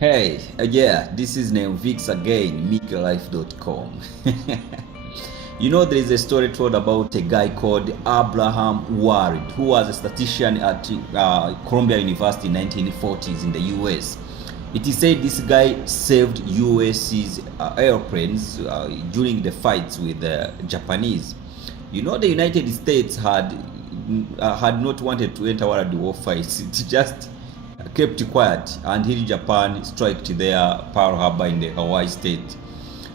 Hey, yeah, this is name Vix again, MikLife.com. There is a story told about a guy called Abraham Ward, who was a statistician at Columbia University in 1940s in the US. It is said this guy saved US's airplanes during the fights with the Japanese. The United States had not wanted to enter World War fights. It just kept quiet until Japan struck their Pearl Harbor in the Hawaii state,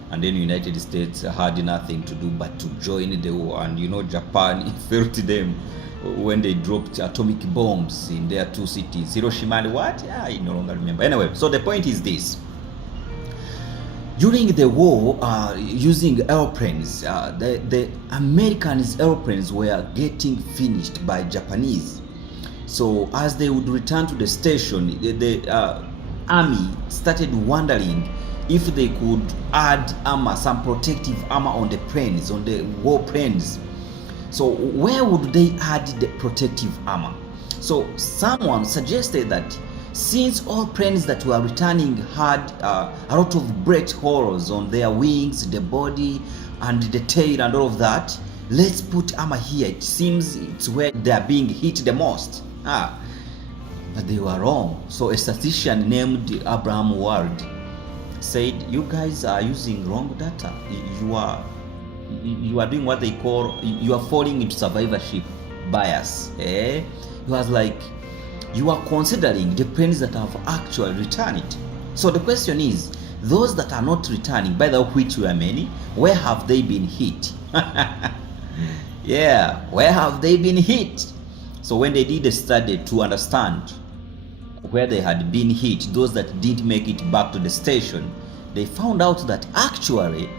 and then United States had nothing to do but to join the war. And Japan felt them when they dropped atomic bombs in their two cities, Hiroshima and what? I no longer remember. Anyway, so the point is this. During the war, using airplanes, the Americans' airplanes were getting finished by Japanese. So as they would return to the station, the army started wondering if they could add armor, some protective armor on the planes, on the war planes. So where would they add the protective armor? So someone suggested that since all planes that were returning had a lot of break holes on their wings, the body, and the tail and all of that, let's put armor here. It seems it's where they are being hit the most. But they were wrong. So a statistician named Abraham Ward said, you guys are using wrong data. You are doing what they call, you are falling into survivorship bias. He was like, you are considering the planes that have actually returned. So the question is, those that are not returning, by the which were many, where have they been hit? Yeah, where have they been hit? So when they did a study to understand where they had been hit, those that didn't make it back to the station, they found out that actually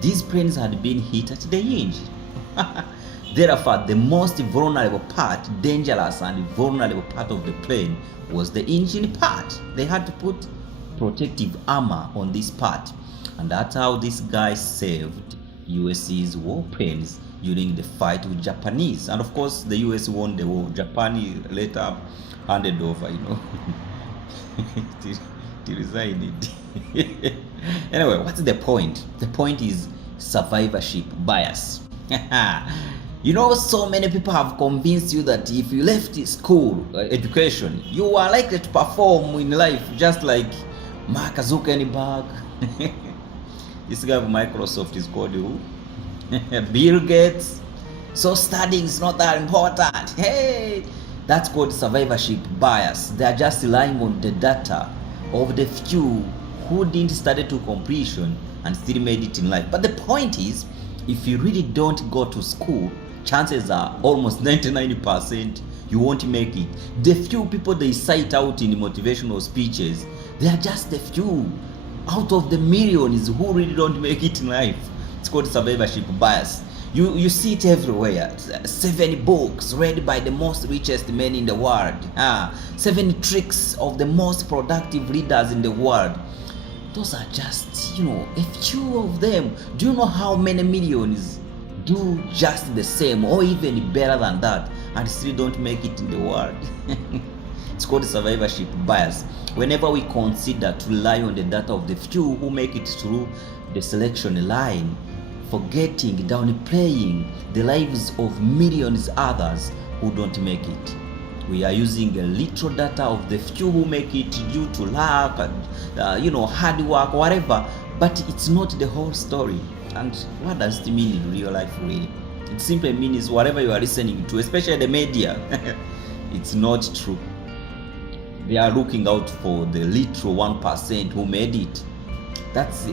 these planes had been hit at the engine. Therefore, the most vulnerable part, dangerous and vulnerable part of the plane was the engine part. They had to put protective armor on this part. And that's how this guy saved US's warplanes during the fight with Japanese. And of course, the US won the war. Japan later handed over, to resign it. Anyway, what's the point? The point is survivorship bias. So many people have convinced you that if you left school, education, you are likely to perform in life just like Mark Zuckerberg. This guy of Microsoft is called who? Bill Gates. So studying is not that important. Hey, that's called survivorship bias. They are just relying on the data of the few who didn't study to completion and still made it in life. But the point is, if you really don't go to school, chances are almost 99% you won't make it. The few people they cite out in motivational speeches, they are just a few out of the millions who really don't make it in life. It's called survivorship bias. You see it everywhere. 7 books read by the most richest men in the world. 7 tricks of the most productive leaders in the world. Those are just, a few of them. Do you know how many millions do just the same or even better than that and still don't make it in the world? It's called survivorship bias. Whenever we consider to rely on the data of the few who make it through the selection line, forgetting, downplaying the lives of millions others who don't make it. We are using a little data of the few who make it due to luck and hard work, whatever, but it's not the whole story. And what does it mean in real life really? It simply means whatever you are listening to, especially the media, it's not true. They are looking out for the literal 1% who made it.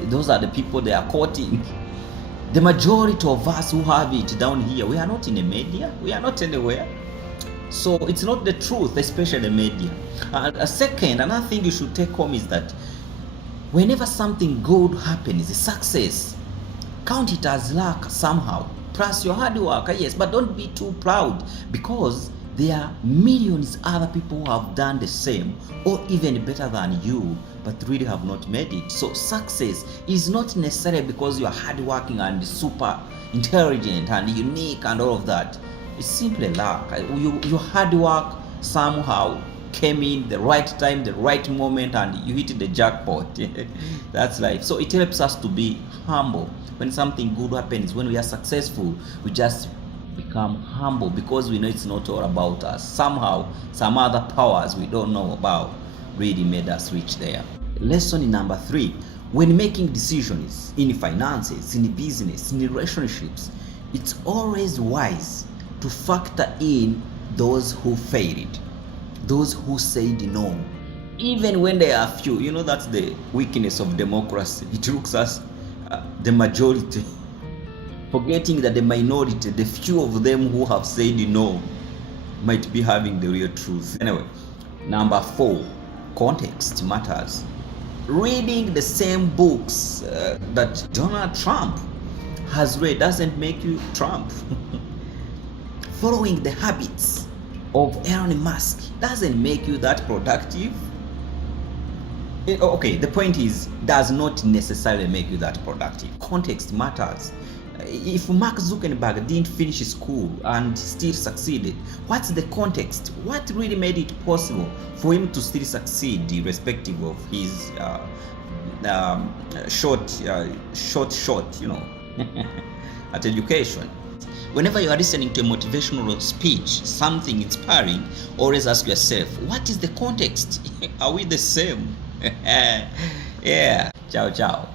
Those are the people they are quoting. The majority of us who have it down here, we are not in the media, we are not anywhere. So it's not the truth, especially the media. Another thing you should take home is that whenever something good happens, success, count it as luck somehow, plus your hard work, yes, but don't be too proud, because there are millions other people who have done the same or even better than you, but really have not made it. So success is not necessarily because you are hardworking and super intelligent and unique and all of that. It's simply luck. Your hard work somehow came in the right time, the right moment, and you hit the jackpot. That's life. So it helps us to be humble. When something good happens, when we are successful, we just become humble because we know it's not all about us. Somehow, some other powers we don't know about really made us reach there. Lesson number 3, when making decisions in finances, in business, in relationships, it's always wise to factor in those who failed, those who said no, even when there are few. You know, that's the weakness of democracy. It looks as the majority, forgetting that the minority, the few of them who have said no, might be having the real truth. Anyway, number 4, context matters. Reading the same books that Donald Trump has read doesn't make you Trump. Following the habits of Elon Musk doesn't make you that productive. Okay, the point is, does not necessarily make you that productive. Context matters. If Mark Zuckerberg didn't finish school and still succeeded, what's the context? What really made it possible for him to still succeed, irrespective of his short, at education? Whenever you are listening to a motivational speech, something inspiring, always ask yourself, what is the context? Are we the same? Yeah. Ciao, ciao.